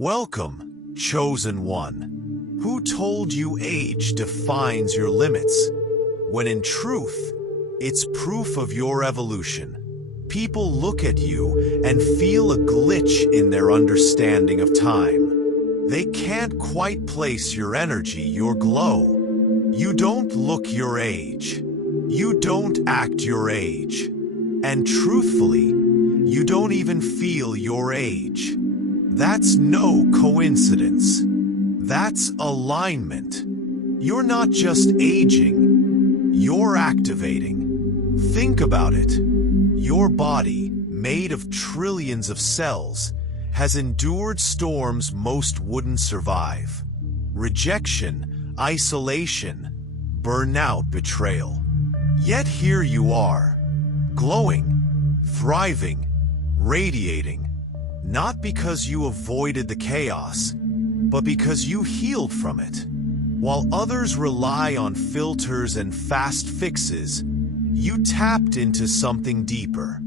Welcome, chosen one. Who told you age defines your limits? When in truth, it's proof of your evolution. People look at you and feel a glitch in their understanding of time. They can't quite place your energy, your glow. You don't look your age. You don't act your age. And truthfully, you don't even feel your age. That's no coincidence. That's alignment. You're not just aging, you're activating. Think about it. Your body, made of trillions of cells, has endured storms most wouldn't survive. Rejection, isolation, burnout, betrayal. Yet here you are, glowing, thriving, radiating. Not because you avoided the chaos, but because you healed from it. While others rely on filters and fast fixes, you tapped into something deeper.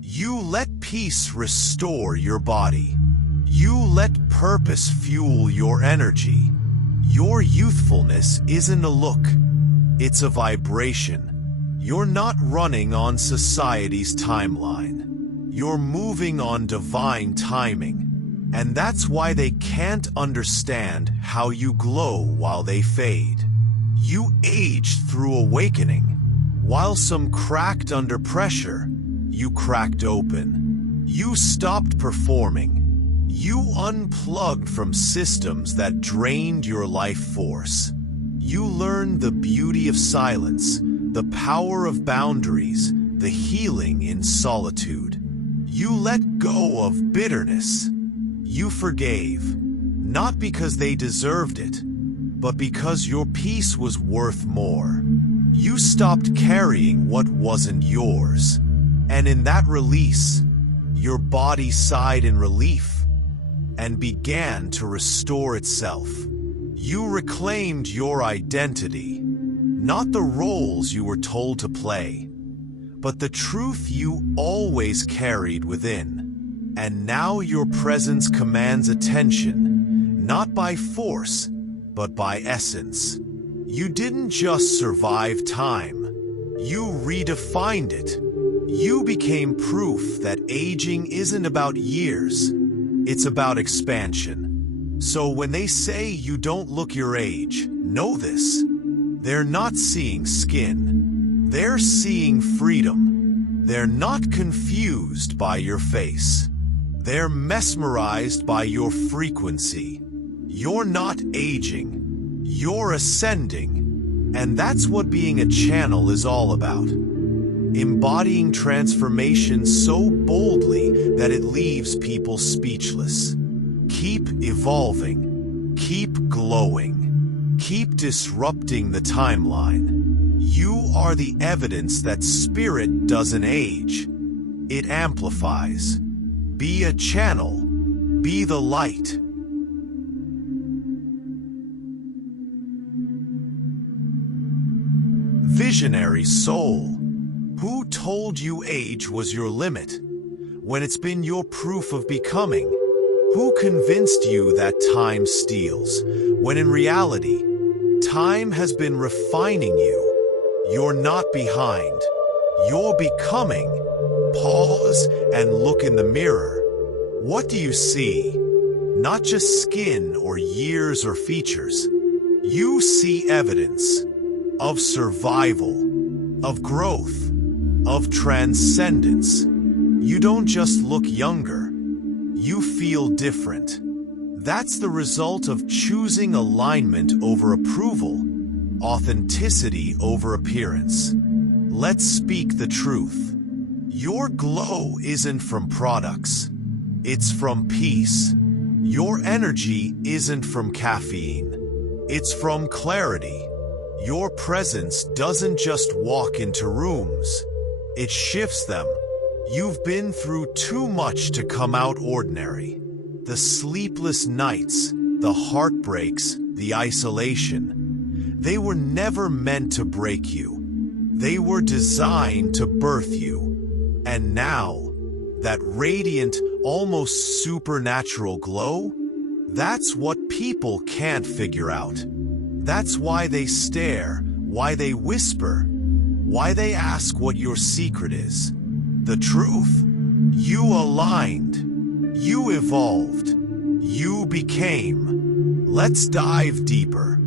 You let peace restore your body. You let purpose fuel your energy. Your youthfulness isn't a look, it's a vibration. You're not running on society's timeline. You're moving on divine timing, and that's why they can't understand how you glow while they fade. You aged through awakening. While some cracked under pressure, you cracked open. You stopped performing. You unplugged from systems that drained your life force. You learned the beauty of silence, the power of boundaries, the healing in solitude. You let go of bitterness. You forgave, not because they deserved it, but because your peace was worth more. You stopped carrying what wasn't yours. And in that release, your body sighed in relief and began to restore itself. You reclaimed your identity, not the roles you were told to play, but the truth you always carried within. And now your presence commands attention, not by force, but by essence. You didn't just survive time, you redefined it. You became proof that aging isn't about years, it's about expansion. So when they say you don't look your age, know this. They're not seeing skin. They're seeing freedom. They're not confused by your face. They're mesmerized by your frequency. You're not aging. You're ascending. And that's what being a channel is all about. Embodying transformation so boldly that it leaves people speechless. Keep evolving. Keep glowing. Keep disrupting the timeline. You are the evidence that spirit doesn't age. It amplifies. Be a channel. Be the light. Visionary soul. Who told you age was your limit, when it's been your proof of becoming? Who convinced you that time steals, when in reality, time has been refining you? You're not behind. You're becoming. Pause and look in the mirror. What do you see? Not just skin or years or features. You see evidence of survival, of growth, of transcendence. You don't just look younger, you feel different. That's the result of choosing alignment over approval, authenticity over appearance. Let's speak the truth. Your glow isn't from products, it's from peace. Your energy isn't from caffeine, it's from clarity. Your presence doesn't just walk into rooms, it shifts them. You've been through too much to come out ordinary. The sleepless nights, the heartbreaks, the isolation. They were never meant to break you. They were designed to birth you. And now, that radiant, almost supernatural glow, That's what people can't figure out. That's why they stare, why they whisper, why they ask what your secret is. The truth: you aligned, you evolved, you became. Let's dive deeper.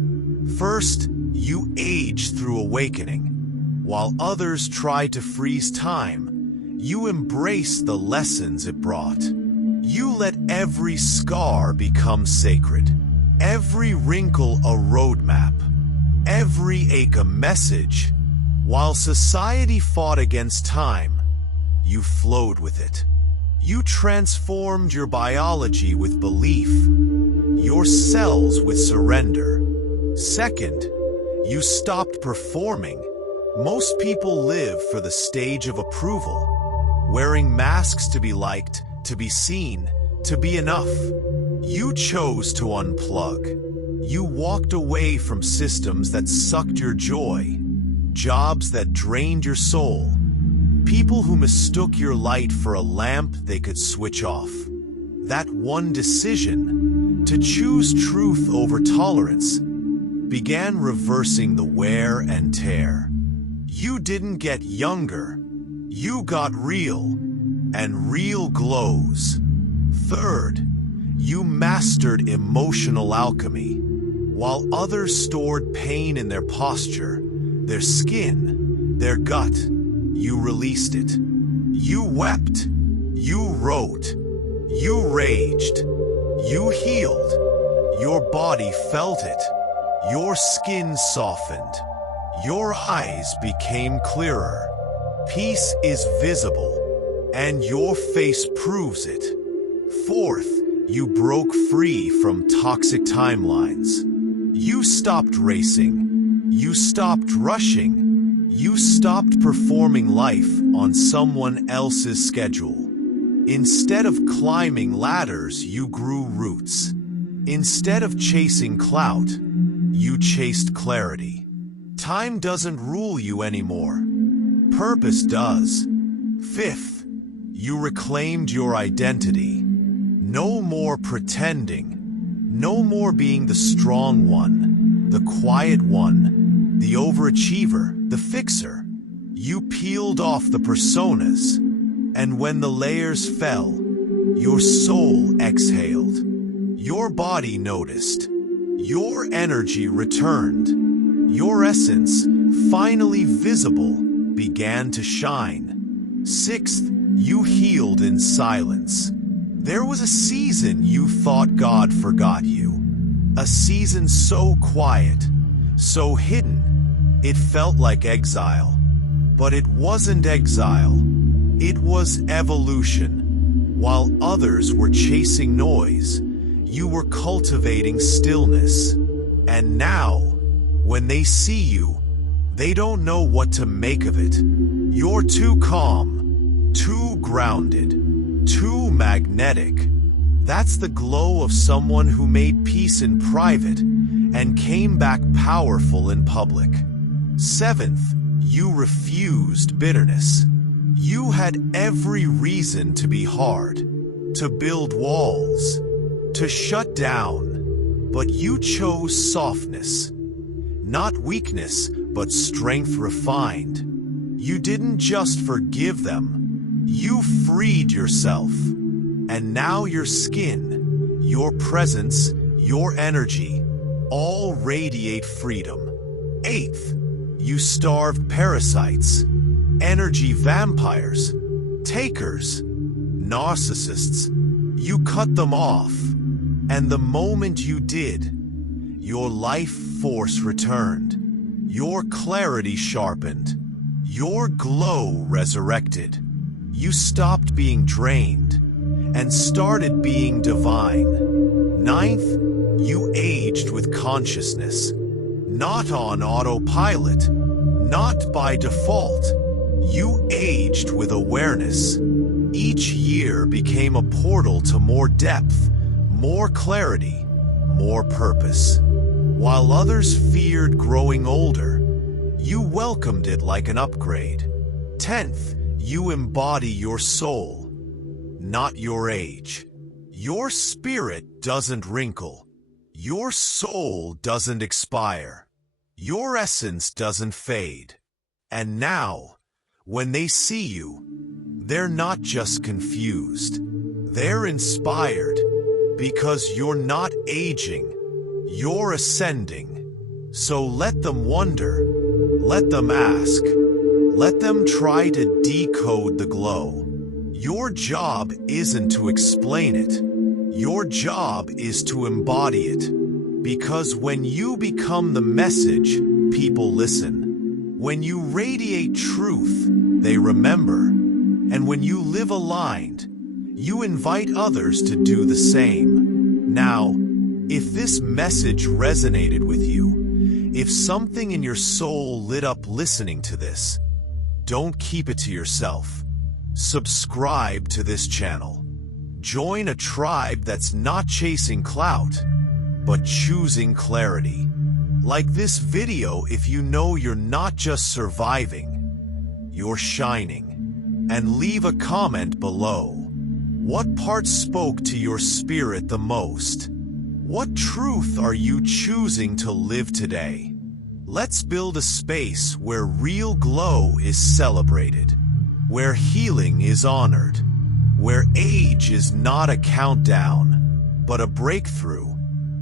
First, you aged through awakening. While others tried to freeze time, you embraced the lessons it brought. You let every scar become sacred, every wrinkle a roadmap, every ache a message. While society fought against time, you flowed with it. You transformed your biology with belief, your cells with surrender. Second, you stopped performing. Most people live for the stage of approval, wearing masks to be liked, to be seen, to be enough. You chose to unplug. You walked away from systems that sucked your joy, jobs that drained your soul, people who mistook your light for a lamp they could switch off. That one decision, to choose truth over tolerance, began reversing the wear and tear. You didn't get younger, you got real, and real glows. Third, you mastered emotional alchemy. While others stored pain in their posture, their skin, their gut, you released it. You wept, you wrote, you raged, you healed. Your body felt it, your skin softened, your eyes became clearer. Peace is visible, and your face proves it. Fourth, you broke free from toxic timelines. You stopped racing. You stopped rushing. You stopped performing life on someone else's schedule. Instead of climbing ladders, you grew roots. Instead of chasing clout, you chased clarity. Time doesn't rule you anymore. Purpose does. Fifth, you reclaimed your identity. No more pretending. No more being the strong one, the quiet one, the overachiever, the fixer. You peeled off the personas, and when the layers fell, your soul exhaled. Your body noticed. Your energy returned. Your essence, finally visible, began to shine. Sixth, you healed in silence. There was a season you thought God forgot you. A season so quiet, so hidden, it felt like exile. But it wasn't exile. It was evolution. While others were chasing noise, you were cultivating stillness. And now, when they see you, they don't know what to make of it. You're too calm, too grounded, too magnetic. That's the glow of someone who made peace in private and came back powerful in public. Seventh, you refused bitterness. You had every reason to be hard, to build walls, to shut down, but you chose softness. Not weakness, but strength refined. You didn't just forgive them, you freed yourself. And now your skin, your presence, your energy, all radiate freedom. Eighth, you starved parasites, energy vampires, takers, narcissists. You cut them off, and the moment you did, your life force returned, your clarity sharpened, your glow resurrected. You stopped being drained and started being divine. Ninth, you aged with consciousness, not on autopilot, not by default. You aged with awareness. Each year became a portal to more depth, more clarity, more purpose. While others feared growing older, you welcomed it like an upgrade. 10th, you embody your soul, not your age. Your spirit doesn't wrinkle. Your soul doesn't expire. Your essence doesn't fade. And now, when they see you, they're not just confused. They're inspired, because you're not aging, you're ascending. So let them wonder, let them ask, let them try to decode the glow. Your job isn't to explain it. Your job is to embody it. Because when you become the message, people listen. When you radiate truth, they remember. And when you live aligned, you invite others to do the same. Now, if this message resonated with you, if something in your soul lit up listening to this, don't keep it to yourself. Subscribe to this channel. Join a tribe that's not chasing clout, but choosing clarity. Like this video if you know you're not just surviving, you're shining. And leave a comment below. What part spoke to your spirit the most? What truth are you choosing to live today? Let's build a space where real glow is celebrated, where healing is honored, where age is not a countdown, but a breakthrough.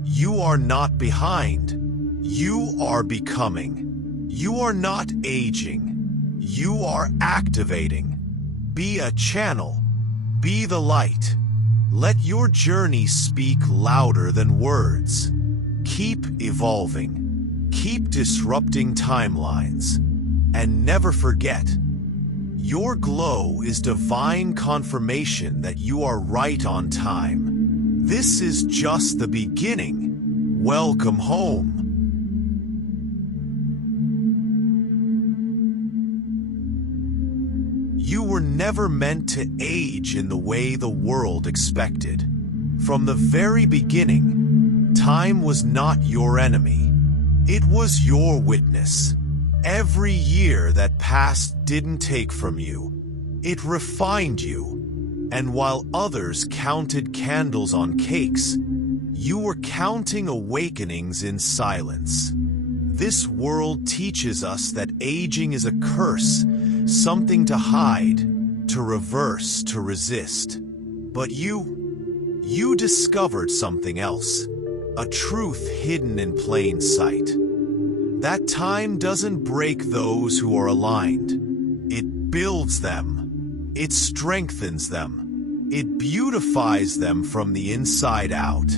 You are not behind. You are becoming. You are not aging. You are activating. Be a channel. Be the light. Let your journey speak louder than words. Keep evolving. Keep disrupting timelines. And never forget, your glow is divine confirmation that you are right on time. This is just the beginning. Welcome home. You were never meant to age in the way the world expected. From the very beginning, time was not your enemy. It was your witness. Every year that passed didn't take from you. It refined you. And while others counted candles on cakes, you were counting awakenings in silence. This world teaches us that aging is a curse, something to hide, to reverse, to resist. But you discovered something else, a truth hidden in plain sight. That time doesn't break those who are aligned. It builds them. It strengthens them. It beautifies them from the inside out.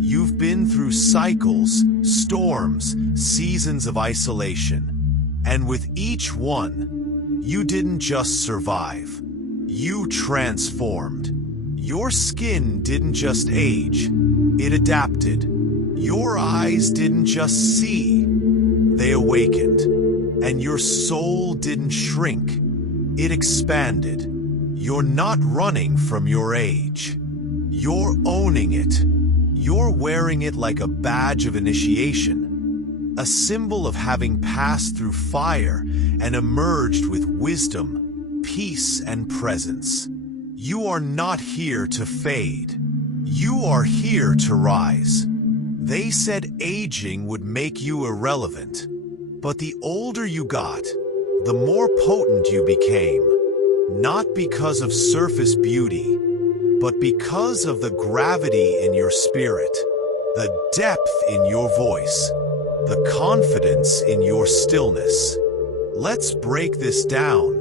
You've been through cycles, storms, seasons of isolation. And with each one, you didn't just survive. You transformed. Your skin didn't just age. It adapted. Your eyes didn't just see. They awakened. And your soul didn't shrink. It expanded. You're not running from your age. You're owning it. You're wearing it like a badge of initiation, a symbol of having passed through fire and emerged with wisdom, peace, and presence. You are not here to fade. You are here to rise. They said aging would make you irrelevant, but the older you got, the more potent you became, not because of surface beauty, but because of the gravity in your spirit, the depth in your voice, the confidence in your stillness. Let's break this down.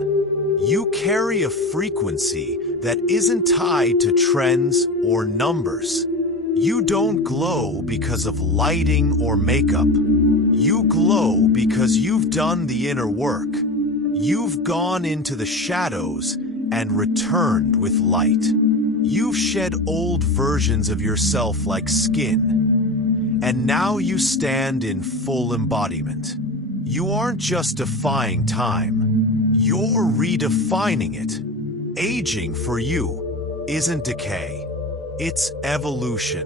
You carry a frequency that isn't tied to trends or numbers. You don't glow because of lighting or makeup. You glow because you've done the inner work. You've gone into the shadows and returned with light. You've shed old versions of yourself like skin, and now you stand in full embodiment. You aren't just defying time, you're redefining it. Aging for you isn't decay, it's evolution.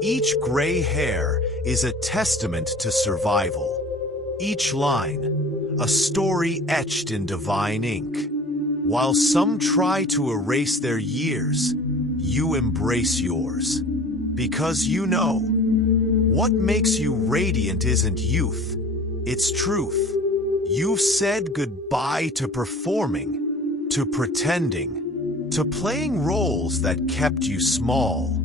Each gray hair is a testament to survival. Each line, a story etched in divine ink. While some try to erase their years, you embrace yours. Because you know, what makes you radiant isn't youth, it's truth. You've said goodbye to performing, to pretending, to playing roles that kept you small.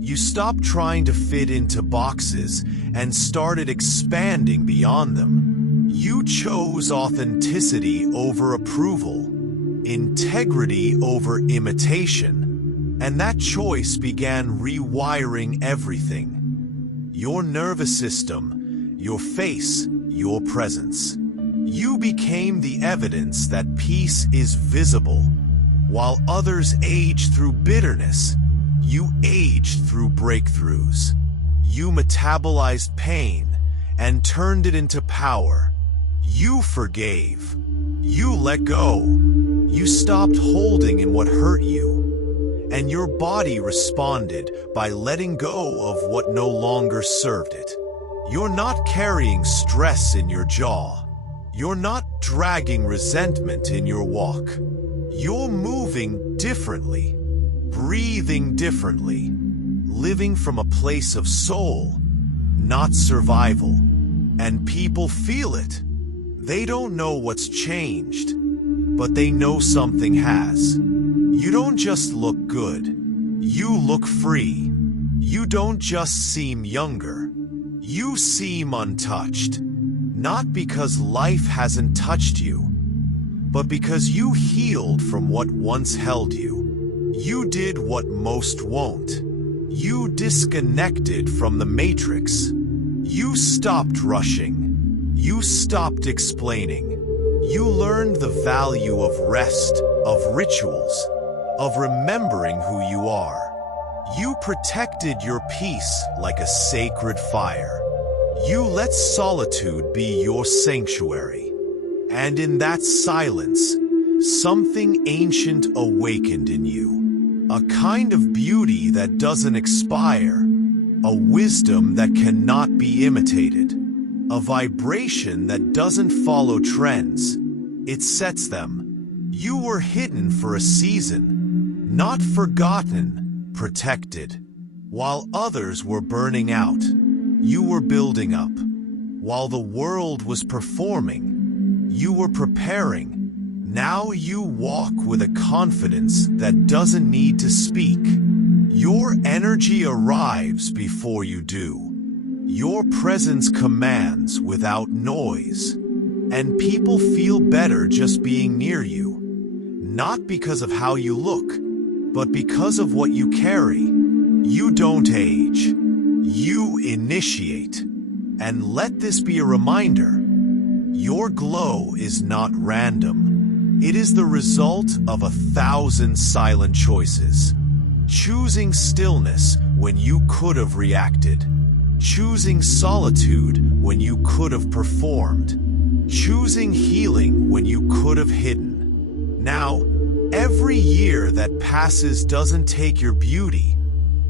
You stopped trying to fit into boxes and started expanding beyond them. You chose authenticity over approval, integrity over imitation, and that choice began rewiring everything. Your nervous system, your face, your presence. You became the evidence that peace is visible. While others age through bitterness, you aged through breakthroughs. You metabolized pain and turned it into power. You forgave. You let go. You stopped holding in what hurt you. And your body responded by letting go of what no longer served it. You're not carrying stress in your jaw. You're not dragging resentment in your walk. You're moving differently. Breathing differently, living from a place of soul, not survival. And people feel it. They don't know what's changed, but they know something has. You don't just look good, you look free. You don't just seem younger, you seem untouched. Not because life hasn't touched you, but because you healed from what once held you. You did what most won't. You disconnected from the matrix. You stopped rushing. You stopped explaining. You learned the value of rest, of rituals, of remembering who you are. You protected your peace like a sacred fire. You let solitude be your sanctuary. And in that silence, something ancient awakened in you. A kind of beauty that doesn't expire, a wisdom that cannot be imitated, a vibration that doesn't follow trends, it sets them. You were hidden for a season, not forgotten, protected. While others were burning out, you were building up. While the world was performing, you were preparing. Now you walk with a confidence that doesn't need to speak. Your energy arrives before you do. Your presence commands without noise. And people feel better just being near you. Not because of how you look, but because of what you carry. You don't age. You initiate. And let this be a reminder. Your glow is not random. It is the result of 1,000 silent choices. Choosing stillness when you could have reacted. Choosing solitude when you could have performed. Choosing healing when you could have hidden. Now, every year that passes doesn't take your beauty.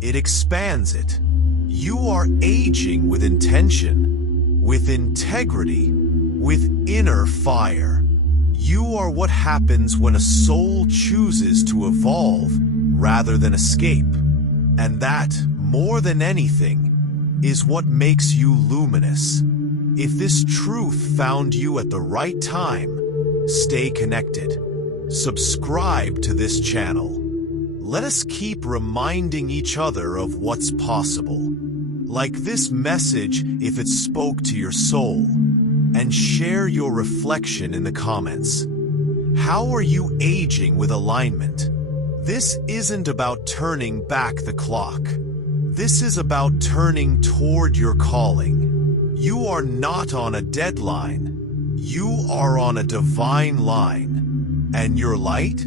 It expands it. You are aging with intention, with integrity, with inner fire. You are what happens when a soul chooses to evolve rather than escape. And that, more than anything, is what makes you luminous. If this truth found you at the right time, stay connected. Subscribe to this channel. Let us keep reminding each other of what's possible. Like this message if it spoke to your soul. And share your reflection in the comments. How are you aging with alignment? This isn't about turning back the clock. This is about turning toward your calling. You are not on a deadline. You are on a divine line. And your light?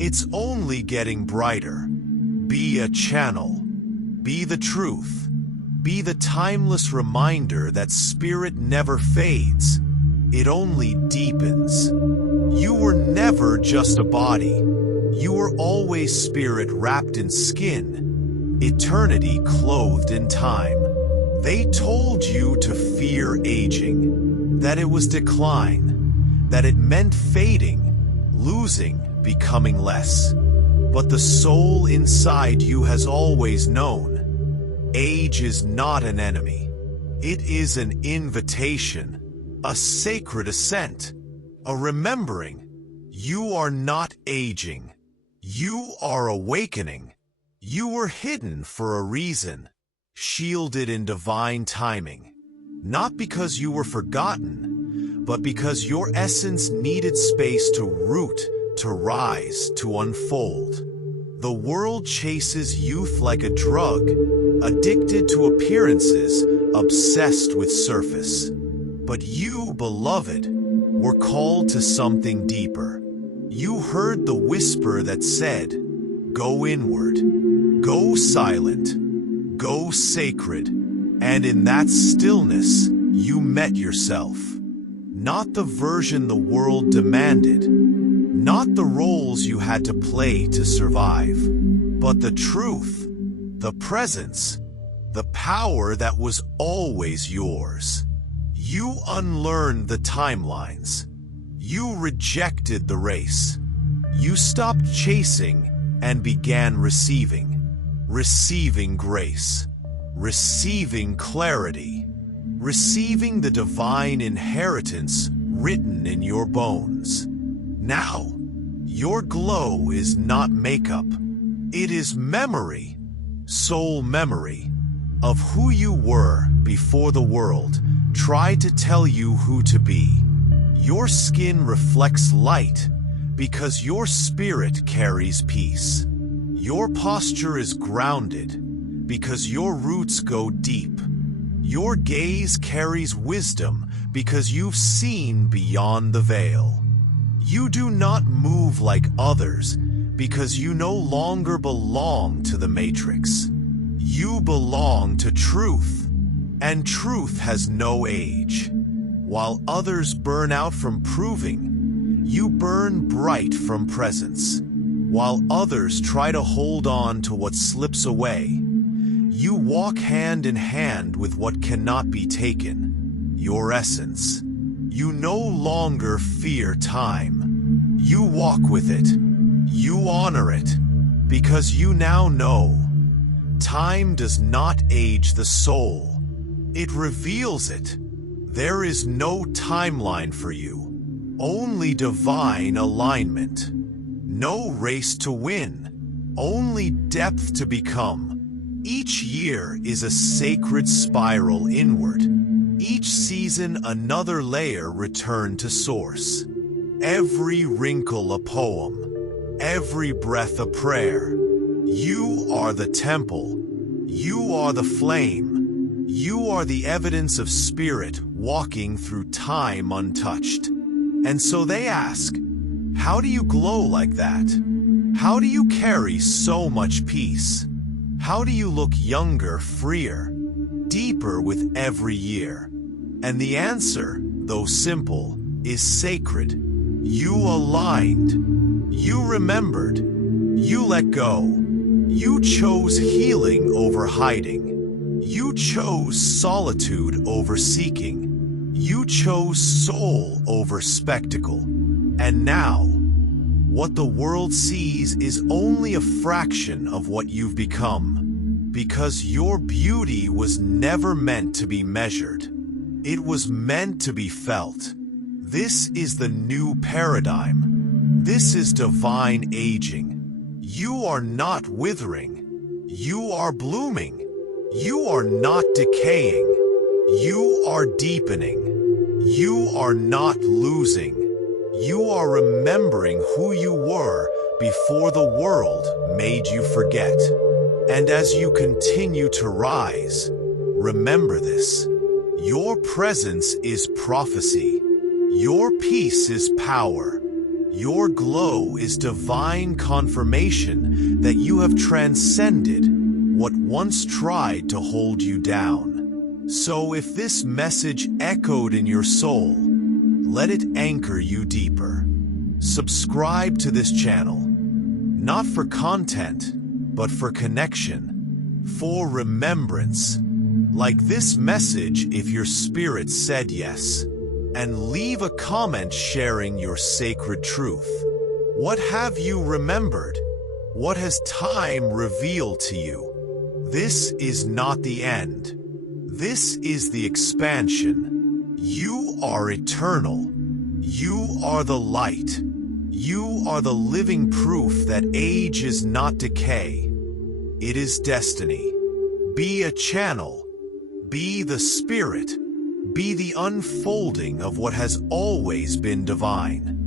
It's only getting brighter. Be a channel. Be the truth. Be the timeless reminder that spirit never fades. It only deepens. You were never just a body. You were always spirit wrapped in skin, eternity clothed in time. They told you to fear aging, that it was decline, that it meant fading, losing, becoming less. But the soul inside you has always known. Age is not an enemy. It is an invitation, a sacred ascent, a remembering. You are not aging. You are awakening. You were hidden for a reason, shielded in divine timing. Not because you were forgotten, but because your essence needed space to root, to rise, to unfold. The world chases youth like a drug, addicted to appearances, obsessed with surface. But you, beloved, were called to something deeper. You heard the whisper that said, "Go inward, go silent, go sacred." And in that stillness, you met yourself. Not the version the world demanded, not the roles you had to play to survive, but the truth, the presence, the power that was always yours. You unlearned the timelines. You rejected the race. You stopped chasing and began receiving. Receiving grace. Receiving clarity. Receiving the divine inheritance written in your bones. Now, your glow is not makeup. It is memory, soul memory, of who you were before the world tried to tell you who to be. Your skin reflects light because your spirit carries peace. Your posture is grounded because your roots go deep. Your gaze carries wisdom because you've seen beyond the veil. You do not move like others because you no longer belong to the matrix. You belong to truth, and truth has no age. While others burn out from proving, you burn bright from presence. While others try to hold on to what slips away, you walk hand in hand with what cannot be taken, your essence. You no longer fear time. You walk with it. You honor it, because you now know time does not age the soul. It reveals it. There is no timeline for you, only divine alignment. No race to win, only depth to become. Each year is a sacred spiral inward. Each season another layer returned to source. Every wrinkle a poem, every breath a prayer. You are the temple. You are the flame. You are the evidence of spirit walking through time untouched. And so they ask, how do you glow like that? How do you carry so much peace? How do you look younger, freer, deeper with every year? And the answer, though simple, is sacred. You aligned. You remembered. You let go. You chose healing over hiding. You chose solitude over seeking. You chose soul over spectacle. And now, what the world sees is only a fraction of what you've become, because your beauty was never meant to be measured. It was meant to be felt. This is the new paradigm. This is divine aging. You are not withering. You are blooming. You are not decaying. You are deepening. You are not losing. You are remembering who you were before the world made you forget. And as you continue to rise, remember this. Your presence is prophecy. Your peace is power. Your glow is divine confirmation that you have transcended what once tried to hold you down. So if this message echoed in your soul, let it anchor you deeper. Subscribe to this channel, not for content, but for connection, for remembrance. Like this message if your spirit said yes, and leave a comment sharing your sacred truth. What have you remembered? What has time revealed to you? This is not the end. This is the expansion. You are eternal. You are the light. You are the living proof that age is not decay. It is destiny. Be a channel. Be the spirit. Be the unfolding of what has always been divine.